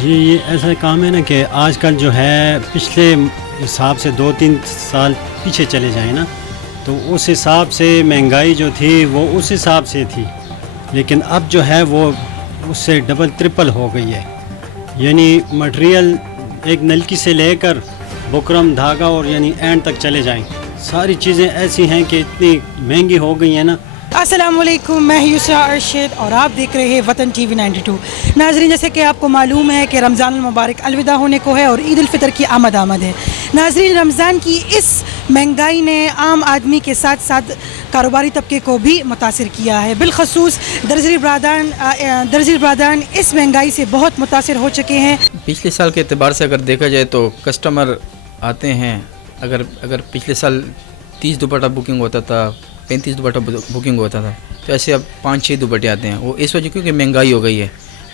جی یہ ایسا کام ہے نا کہ آج کل جو ہے پچھلے حساب سے 2-3 سال پیچھے چلے جائیں نا تو اس حساب سے مہنگائی جو تھی وہ اس حساب سے تھی، لیکن اب جو ہے وہ اس سے ڈبل ٹرپل ہو گئی ہے. یعنی مٹیریل ایک نلکی سے لے کر بکرم دھاگا اور یعنی اینڈ تک چلے جائیں، ساری چیزیں ایسی ہیں کہ اتنی مہنگی ہو گئی ہیں نا. السلام علیکم، میں یسرا ارشد اور آپ دیکھ رہے ہیں وطن ٹی وی 92. ناظرین، جیسے کہ آپ کو معلوم ہے کہ رمضان المبارک الوداع ہونے کو ہے اور عید الفطر کی آمد ہے. ناظرین، رمضان کی اس مہنگائی نے عام آدمی کے ساتھ ساتھ کاروباری طبقے کو بھی متاثر کیا ہے. بالخصوص درزی برادران اس مہنگائی سے بہت متاثر ہو چکے ہیں. پچھلے سال کے اعتبار سے اگر دیکھا جائے تو کسٹمر آتے ہیں، اگر پچھلے سال 30 دوپٹہ بکنگ ہوتا تھا، 35 دوپٹہ بکنگ ہوتا تھا، تو ایسے اب 5-6 دوپٹے آتے ہیں. وہ اس وجہ کیونکہ مہنگائی ہو گئی ہے.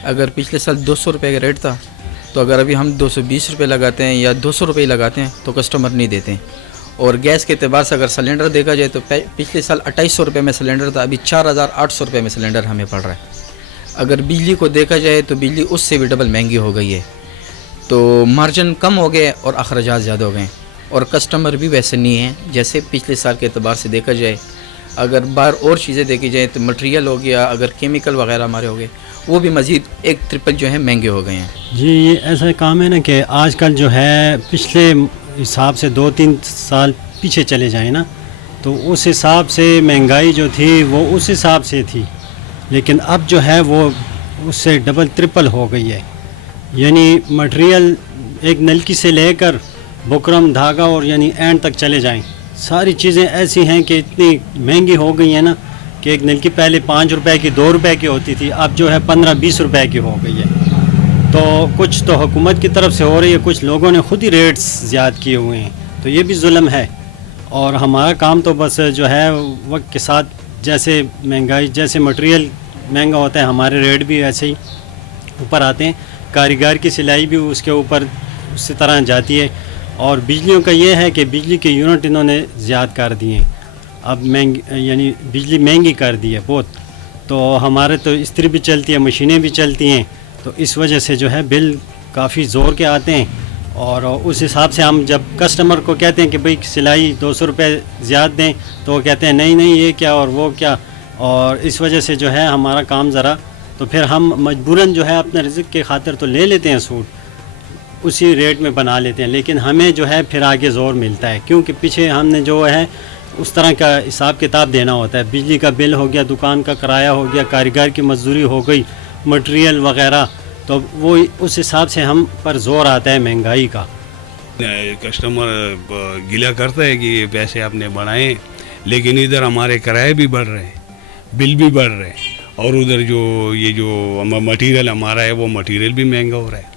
اگر پچھلے سال 200 روپے کا ریٹ تھا تو اگر ابھی ہم 220 روپے لگاتے ہیں یا 200 روپے لگاتے ہیں تو کسٹمر نہیں دیتے ہیں. اور گیس کے اعتبار سے اگر سلنڈر دیکھا جائے تو پچھلے سال 2800 روپے میں سلنڈر تھا، ابھی 4800 روپے میں سلنڈر ہمیں پڑ رہا ہے. اگر بجلی کو دیکھا جائے تو بجلی اس سے بھی ڈبل مہنگی ہو گئی ہے. تو مارجن کم ہو گئے اور اخراجات زیادہ ہو گئے اور کسٹمر بھی ویسے نہیں ہیں جیسے پچھلے سال کے اعتبار سے دیکھا جائے. اگر باہر اور چیزیں دیکھی جائیں تو مٹیریل ہو گیا، اگر کیمیکل وغیرہ ہمارے ہو گئے وہ بھی مزید 1-3 جو ہے مہنگے ہو گئے ہیں. جی یہ ایسا کام ہے نا کہ آج کل جو ہے پچھلے حساب سے 2-3 سال پیچھے چلے جائیں نا تو اس حساب سے مہنگائی جو تھی وہ اس حساب سے تھی، لیکن اب جو ہے وہ اس سے ڈبل ٹرپل ہو گئی ہے. یعنی مٹیریل ایک نلکی سے لے کر بکرم دھاگا اور یعنی اینڈ تک چلے جائیں، ساری چیزیں ایسی ہیں کہ اتنی مہنگی ہو گئی ہیں نا کہ ایک نلکی پہلے 5 روپے کی 2 روپے کی ہوتی تھی، اب جو ہے 15-20 روپے کی ہو گئی ہے. تو کچھ تو حکومت کی طرف سے ہو رہی ہے، کچھ لوگوں نے خود ہی ریٹس زیادہ کیے ہوئے ہیں، تو یہ بھی ظلم ہے. اور ہمارا کام تو بس جو ہے وقت کے ساتھ جیسے مہنگائی، جیسے مٹیریل مہنگا ہوتا ہے ہمارے ریٹ بھی ایسے ہی اوپر آتے ہیں. کاریگر کی سلائی بھی اس کے اوپر اسی طرح جاتی ہے. اور بجلیوں کا یہ ہے کہ بجلی کے یونٹ انہوں نے زیادہ کر دیے ہیں، اب یعنی بجلی مہنگی کر دی ہے بہت. تو ہمارے تو استری بھی چلتی ہے، مشینیں بھی چلتی ہیں، تو اس وجہ سے جو ہے بل کافی زور کے آتے ہیں. اور اس حساب سے ہم جب کسٹمر کو کہتے ہیں کہ بھئی سلائی 200 روپے زیادہ دیں تو وہ کہتے ہیں نہیں یہ کیا اور وہ کیا. اور اس وجہ سے جو ہے ہمارا کام ذرا، تو پھر ہم مجبوراً جو ہے اپنے رزق کے خاطر تو لے لیتے ہیں سوٹ، اسی ریٹ میں بنا لیتے ہیں، لیکن ہمیں جو ہے پھر آگے زور ملتا ہے کیونکہ پیچھے ہم نے جو ہے اس طرح کا حساب کتاب دینا ہوتا ہے. بجلی کا بل ہو گیا، دکان کا کرایہ ہو گیا، کاریگر کی مزدوری ہو گئی، مٹیریل وغیرہ، تو وہ اس حساب سے ہم پر زور آتا ہے مہنگائی کا. کسٹمر گلہ کرتا ہے کہ یہ پیسے آپ نے بڑھائے، لیکن ادھر ہمارے کرائے بھی بڑھ رہے ہیں، بل بھی بڑھ رہے ہیں، اور ادھر جو مٹیریل ہمارا ہے وہ مٹیریل بھی مہنگا ہو رہا ہے.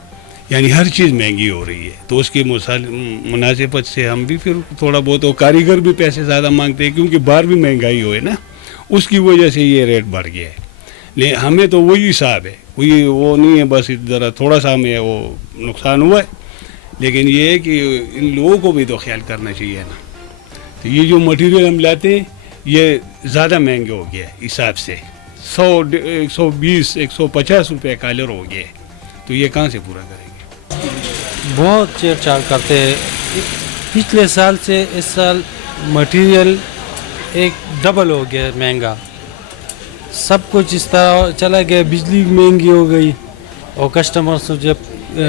یعنی ہر چیز مہنگی ہو رہی ہے. تو اس کی مناسبت سے ہم بھی پھر تھوڑا بہت، اور کاریگر بھی پیسے زیادہ مانگتے ہیں کیونکہ باہر بھی مہنگائی ہوئے نا، اس کی وجہ سے یہ ریٹ بڑھ گیا ہے. لیکن ہمیں تو وہی حساب ہے، کوئی وہ نہیں ہے، بس ذرا تھوڑا سا ہمیں وہ نقصان ہوا ہے. لیکن یہ ہے کہ ان لوگوں کو بھی تو خیال کرنا چاہیے نا. تو یہ جو مٹیریل ہم لاتے ہیں یہ زیادہ مہنگے ہو گیا ہے حساب سے، 120 150 روپے کالر ہو گیا ہے. تو یہ کہاں سے پورا کریں گے؟ بہت چیڑ چاڑ کرتے ہیں. پچھلے سال سے اس سال مٹیریل ایک ڈبل ہو گیا مہنگا، سب کچھ اس طرح چلا گیا. بجلی مہنگی ہو گئی اور کسٹمر سے جب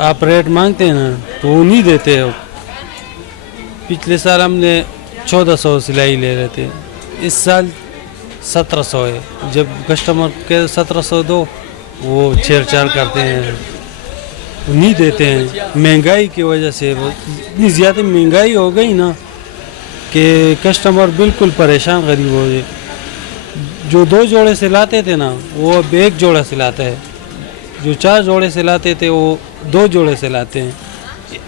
آپ ریٹ مانگتے ہیں نا تو وہ نہیں دیتے. پچھلے سال ہم نے 1400 سلائی لے رہے تھے، اس سال 1700 ہے. جب کسٹمر کے 1700 دو، وہ چھیڑ چھاڑ کرتے ہیں، نہیں دیتے ہیں. مہنگائی کی وجہ سے اتنی زیادہ مہنگائی ہو گئی نا کہ کسٹمر بالکل پریشان غریب ہو گئے. جو 2 جوڑے سے لاتے تھے نا وہ اب 1 جوڑا سے لاتا ہے، جو 4 جوڑے سے لاتے تھے وہ 2 جوڑے سے لاتے ہیں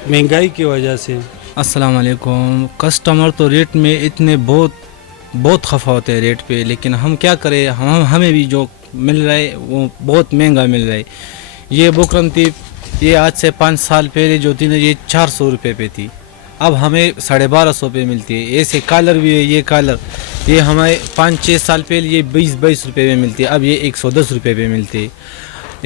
مہنگائی کی وجہ سے. السلام علیکم. کسٹمر تو ریٹ میں اتنے بہت خفا ہوتے ہیں ریٹ پہ، لیکن ہم کیا کریں، ہمیں بھی جو مل رہا ہے وہ بہت مہنگا مل رہا ہے. یہ بکرم تھی، یہ آج سے 5 سال پہلے جو تھی نا یہ 400 روپے پہ تھی، اب ہمیں 1250 پہ ملتی ہے. ایسے کالر بھی ہے، یہ کالر یہ ہمیں 5-6 سال پہلے یہ 20-22 روپے میں ملتی ہے، اب یہ 110 روپے پہ ملتی ہے.